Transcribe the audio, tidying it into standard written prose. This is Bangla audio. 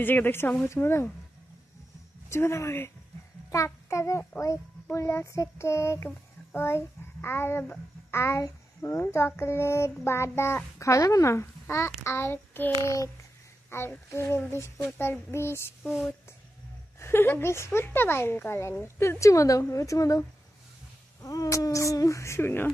নিজেকে দেখছো, আমাকে চুমো দাও, চুমো দাও আমাকে। ডাক্তারে ওই বুলেছে কেক ওই আর আর চকলেট বাদাম খাওয়া যাবে না, আর কেক আর ক্রিম বিস্কুট আর বিস্কুটটা বাইন করেনি। চুমো দাও, চুমো দাও, শুনো।